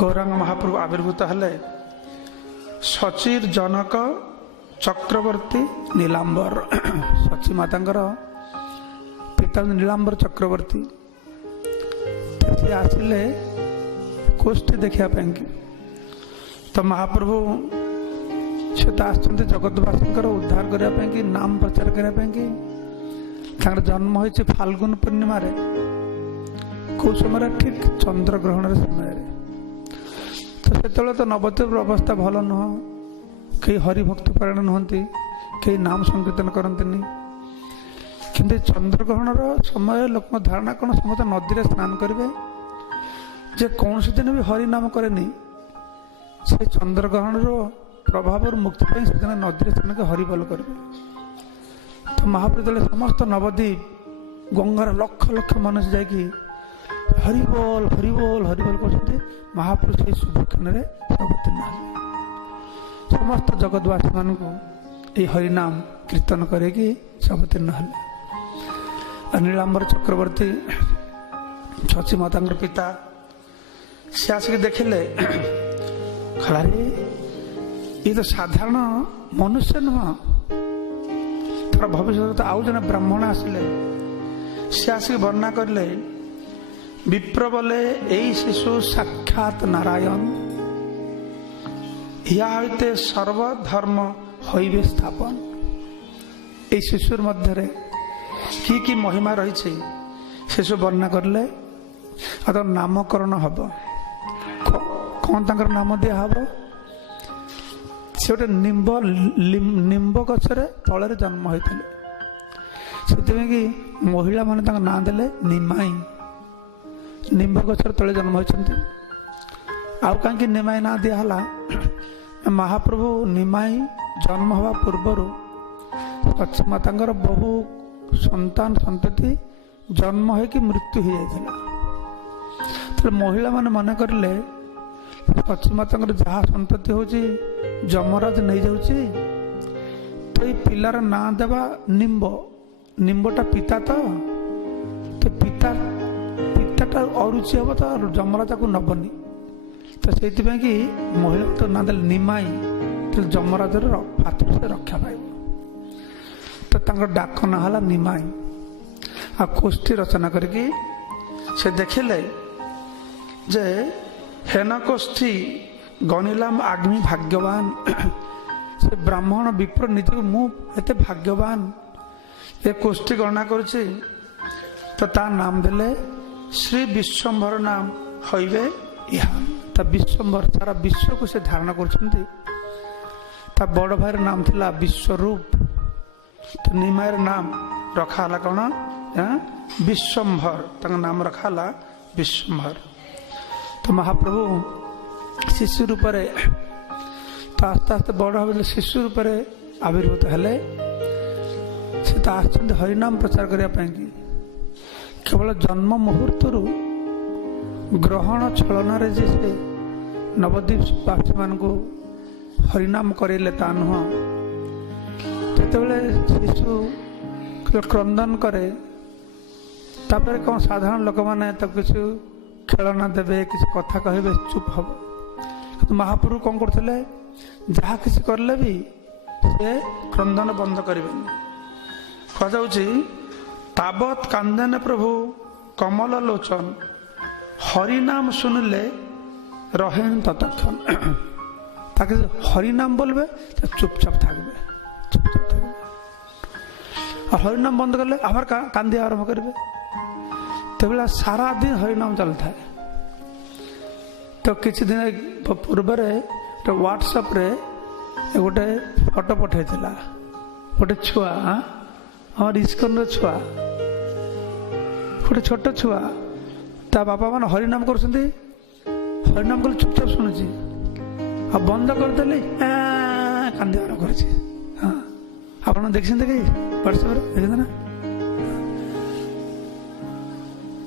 गौरांग महाप्रभु आविर्भूत हेले सचीर जनक चक्रवर्ती नीलांबर सची मातांकर पिता नीलांबर चक्रवर्ती आसिले गोष्ठी देखा तो महाप्रभु से तो जगतवासी उद्धार करने कि नाम प्रचार करने कि जन्म हो फाल्गुन पूर्णिम कौ समय ठीक चंद्र ग्रहण समय तो से तो नवद्वीप अवस्था भल नुह कई हरिभक्त पारायण नुहति कई नाम संकीर्तन करते कि चंद्रग्रहण समय लोक धारणा कौन समस्त नदी में स्नान करेंगे जे कौन सी दिन भी हरि नाम करे से चंद्रग्रहण प्रभाव मुक्ति से नदी में स्नान हरिबोल करेंगे। तो महाप्रभु समस्त नवद्वीप गंगार लक्ष लक्ष मनुष्य जाकि हरिबोल हरिबोल हरिबोल कर महाप्रभु से शुभ क्षण में अवतीर्ण समस्त जगतवासी मान ये हरिनाम कीर्तन करके अवतीर्ण हेले। नीलांबर चक्रवर्ती शची माता पिता से आसिक देखिले खलारे ये तो साधारण मनुष्य नुह तार भविष्य आउ जन ब्राह्मण आसिले से आसिक वर्णना करले विप्र बोले यही शिशु साक्षात नारायण या हईते सर्वधर्म हईबे स्थापन। ये शिशुर मध्य कि महिमा रही शिशु वर्णना करले तो नामकरण हम कौन तंकर नाम दिया हम से गोटे निम्ब गचर तल जन्म होते से कि महिला मान ना देले निमाई निम्ब गचर तले जन्म होती आउ कहीं निमाई ना दिहला महाप्रभु निमाई जन्म हवा पूर्वर सची माता बहु संतान संतति जन्म हो कि मृत्यु हो जाता महिला मान मन करले सची माता जहाँ संतति हो जमराज नहीं जाऊँ तो ये पिलार ना देवा निम्ब निम्बटा पिता तो पिता पिताटा अरुचि हम तो जमराजा को नबनी तो से कि महिला तो ना दे निमाई तो जमराजर हाथ से रक्षा पाइब तो डाक ना निमाई आ गोष्ठी रचना करके से देखिले जे हेन गोष्ठी गणिलाम आग्नि भाग्यवान से ब्राह्मण विप्र निज मुझे भाग्यवान ये गोष्ठी गणना करुचे तो ता नाम देले श्री विश्वम्भर नाम हईबे यहाँ विश्वम्भर सारा विश्व को से धारणा कर बड़ भाई नाम थिला विश्वरूप तो निमायर नाम रखाला कौन विश्वम्भर नाम रखाला विश्वम्भर। तो महाप्रभु शिशु रूप तो आस्ते आस्ते बड़ भाव शिशु रूप आविर्भूत हेले से तो आसुच्च हरिनाम प्रचार करने केवल जन्म मुहूर्त ग्रहण छलन से नवद्वीप वासी मान को हरिनाम करेले ता नुह जो शिशु क्रंदन करे तापर कौन साधारण लोक मैंने तो किसी खेलना देवे किसी कथा कहे चुप हम तो महाप्रभु कौन करते जहाँ किसी करले भी से क्रंदन बंद करें कहुची तावत कांदन प्रभु कमल लोचन हरिनाम सुनले रहें ततक्षण ताकि हरिनाम बोलबे तो चुपचाप थकबे और हरिनाम बंद करले आबार कांदी आरम्भ करेंगे तो बेला सारा दिन हरिनाम चलता है। तो किसी दिन पूर्व तो व्हाट्सएप रे गोटे फोटो पठे गोटे छुआ हमार इस्कन छुआ गोटे छोट छुआ ता बापा मान हरिनाम कर हरिनाम कर चुपचाप शुणुची आ बंद करदे कांदी आरम्भ कर हाँ आप देखते कहीं व्हाट्सएप देखते ना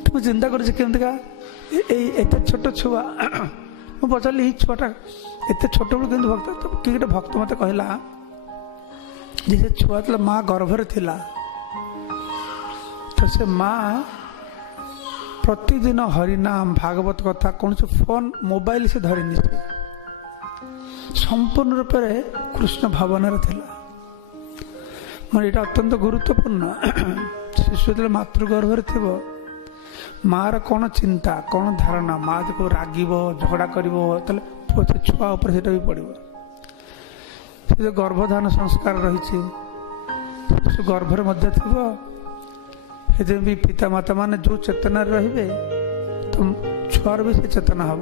तो चिंता करमतिका एत छोट छुआ मुझे पचारि ये छुआटा एत छोट बड़ कि भक्त तो किए गोटे भक्त मत कहला जे छुआ तो माँ गर्भर थिला तो से माँ प्रतिदिन हरिनाम भागवत कथा कौन से फोन मोबाइल से धरिनी से संपूर्ण रूप से कृष्ण भावना मैं ये अत्यंत गुरुत्वपूर्ण शिशु जो मातृगर्भर थी मार कौन चिंता कौन धारणा माँ को रागिब झगड़ा कर छुआ उपर से भी पड़ो जो गर्भधान संस्कार रही शिशु गर्भर मध्य थी भी पिता माता माने जो चेतना रे तो छुआर भी से चेतना हम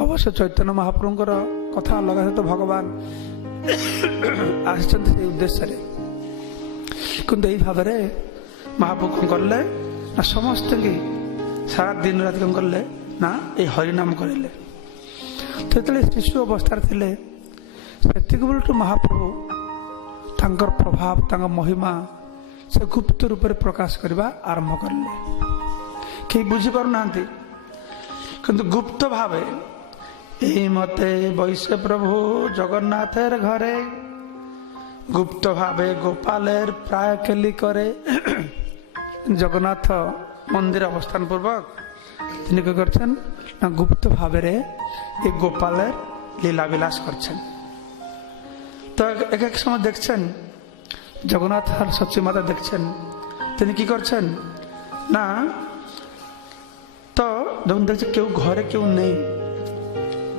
अवश्य चैतन्य महाप्रभुंर कथा अलग है तो भगवान आस उद्देश्य किंतु यही भाव में महाप्रभु कौन कले ना समस्त की सारा दिन रात कौन कले ना ये हरिनाम करें तो जो शिशु अवस्था थे से महाप्रभु तांकर प्रभाव तांकर महिमा से गुप्त रूप से प्रकाश करने आरंभ कले कई बुझीपार ना किंतु गुप्त भाव मते वैश्य प्रभु जगन्नाथर घरे गुप्त भावे गोपालेर प्राय केली करे जगन्नाथ मंदिर अवस्थान पूर्वक তিনি কি করছেন না গুপ্ত ভাবে এই গোপালের লীলা বিলাস করছেন। তো এক এক সময় দেখছেন জগন্নাথ আর সচী মাতা দেখছেন তিনি কি করছেন না তো যখন দেখছে কেউ ঘরে কেউ নেই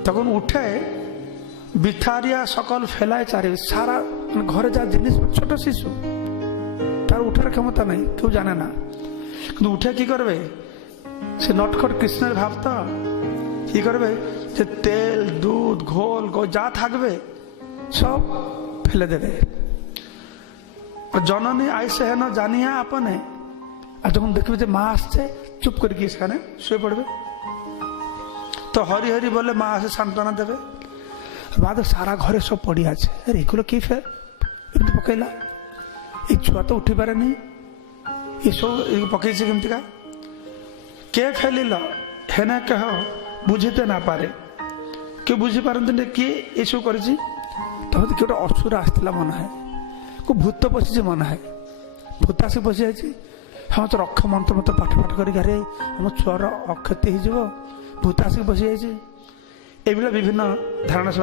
তখন উঠে बिथारिया सकल फेलाए चारि सारा घरे जा जिनिस छोट शिशु तार उठार क्षमता नहीं क्यों जाने ना कि उठे कि करबे से नटखट कृष्ण भाव तो कि करबे जे तेल दूध घोल गो जा थाकबे सब फेले देबे और जननी आइसे है न जानिया आपने और जब देखबे जे माँ आसছে चुप करके इसखाने शुए पड़बे तो हरि हरि बोले माँ आसे सांत्वना देबे बाद सारा घरे सब पड़ी आछे अरे एगुलो कि फेर एमती पकईला ये छुआ तो उठी पारे नहीं ये सब पकई केमतिका के फेलिल हेना कह बुझीते ना पारे के बुझी पारती किए ये सब कर गोटे असुर आसला मन है को भूत पशि मन है भूत आसिक पशि जाए हाँ तो रख मंत्र मंत्र पाठ पाठ कर घरे आम छुआर अक्षति हो भूत आसिक पशि जाए एभला विभिन्न धारणा से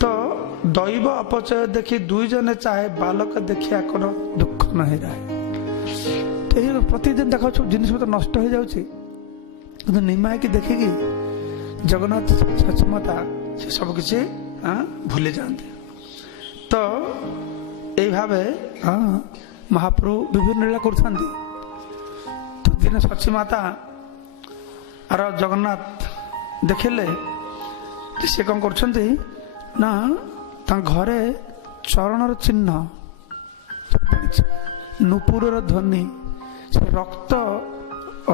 तो दैव अपचय देखी दुई जने चाहे बालक देखिया कौन दुख न हो रहा है तो ये प्रतिदिन देखा सब जिन नष्ट हो जाए निमाय की देखिकी जगन्नाथ सचमाता से सब किसी भूली जाते तो ये भाव महाप्रभु विभिन्न लीला कर दिन सची माता आर जगन्नाथ देखिले सी कौन कर घरे चरणर चिन्ह नुपुर ध्वनि से रक्त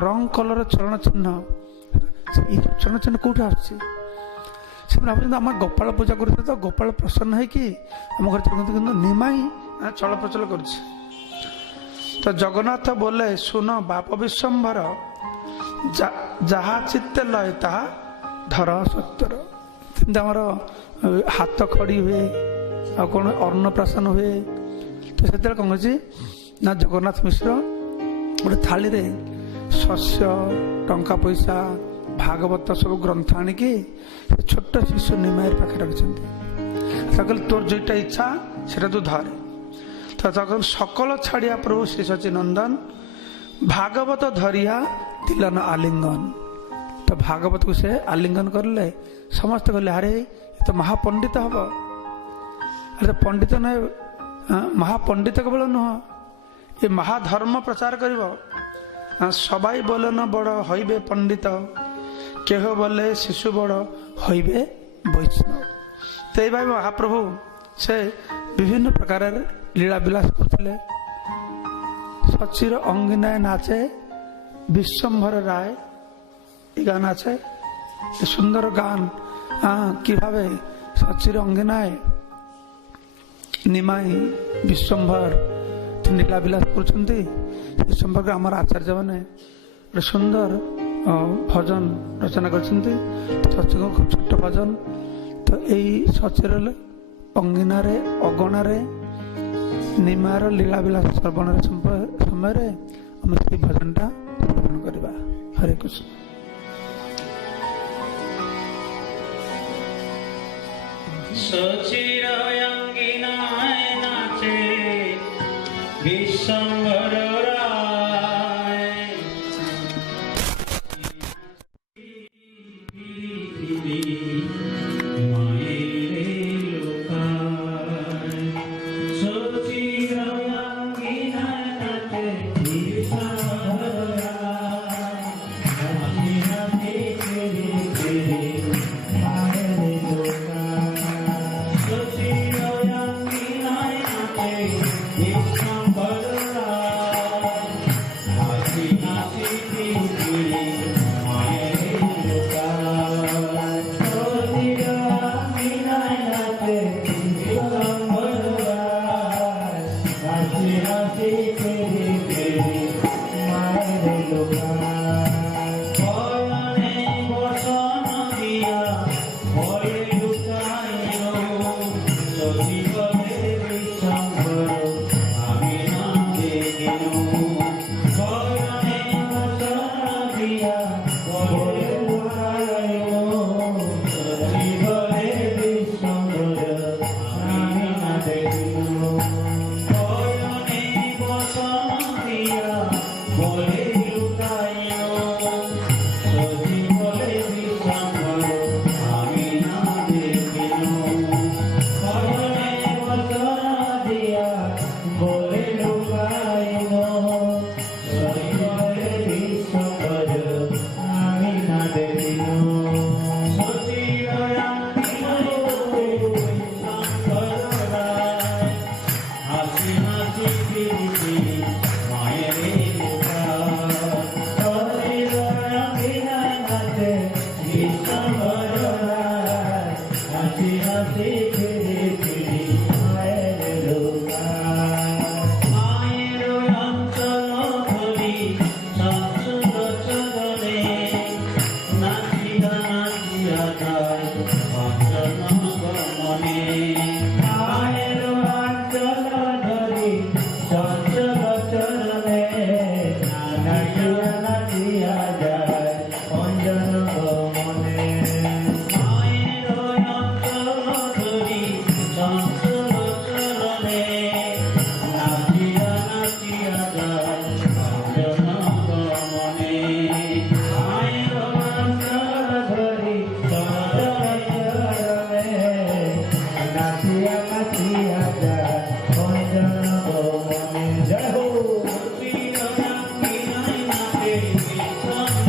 रंग कलर चरण चिन्ह चरण चिन्ह कौटे आम गोपाल पूजा कर तो गोपाल प्रसन्न है कि आम घर निमाई चल प्रचल कर तो जगन्नाथ बोले सुन बाप विश्वम्भर जहा चित्ते लय ताहा धर सत्तर आमर हाथ खड़ी हुए आ कौन अन्नप्राशन हुए तो से कौन कर जगन्नाथ मिश्र गोटे थाली रे शस्य टंका पैसा भागवत सब ग्रंथ आणिकी छोट शिशु निमाय पाखे रखिंट तोर जोटा इच्छा से तू धरे तो सकल छाड़िया प्रभु श्री सची नंदन भागवत धरिया दिलन आलिंगन तो भागवत को से आलिंगन करले समस्त कहले अरे तो महापंडित हम अरे पंडित न महापंडित केवल नुह ये महाधर्म प्रचार कर सबाई बोले न बड़ हईबे पंडित केह बोले शिशु बड़ हईबे वैष्णव तो ये महाप्रभु से विभिन्न प्रकार लीला विलास करते सचीर अंगिनाय नाचे विश्वम्भर राय ये गान আছে सुंदर गान कि भावे सचीर अंगिनाय निमाई विश्वम्भर लीला विलास कर संपर्क आम आचार्य मैंने सुंदर भजन रचना कर सची खूब छोट भजन तो यही सचीर अंगिनार अगणार निमार लीला विलास श्रवण समय आम मिसी भजनटा श्रवण करिबा। हरे कृष्ण। सचिरयंगिनाय नाचे विश्वम्भर राय मायेरे लोकाय। सचिरयंगिनाय नाचे विश्वम्भर राय नाचे नाचे तेरे तेरे मायेरे लोकाय। सचिरयंगिनाय नाचे विश्वम्भर राय नाचे नाचे तेरे तेरे मायेरे लोकाय। सचिरयंगिनाय नाचे विश्वम्भर राय नाचे नाचे तेरे तेरे मायेरे लोकाय। भयने बसन দিয়া ভয়ে লুকাইল সচিবরে বিশ্বম্ভর আমি না দেখিল। ভয়নে বসন দিয়া ভয়ে লুকাইল সচিবরে বিশ্বম্ভর আমি না দেখিল। ভয়নে বসন দিয়া ভয়ে লুকাইল সচিবরে বিশ্বম্ভর আমি না দেখিল। ভয়নে বসন দিয়া ভয়ে লুকাইল সচিবরে বিশ্বম্ভর আমি না দেখিল। সচিরয়ঙ্গিনায় বিশ্বম্ভর রায় হাসি হাসি ফিরি ফিরি মায়েরে লোকায়। সচিরয়ঙ্গিনায় নাচে বিশ্বম্ভর রায় হাসি হাসি ফিরি ফিরি মায়েরে লোকায়। মায়ের অঞ্চল ধরি শাশুর চরণে নাচিয়া নাচিয়া যায় অঞ্চল গমনে। মায়ের অঞ্চল ধরি চঞ্চল চরণে নাচিয়া নাচিয়া যায় অঞ্জন গমনে। মায়ের অঞ্চল ধরি চঞ্চল চরণে নাচিয়া নাচিয়া যায় অঞ্জন গমনে। মায়ের অঞ্চল ধরি চঞ্চল চরণে নাচিয়া নাচিয়া যায় অঞ্জন গমনে। জয় হো। সচিরয়ঙ্গিনায় নাচে বিশ্বম্ভর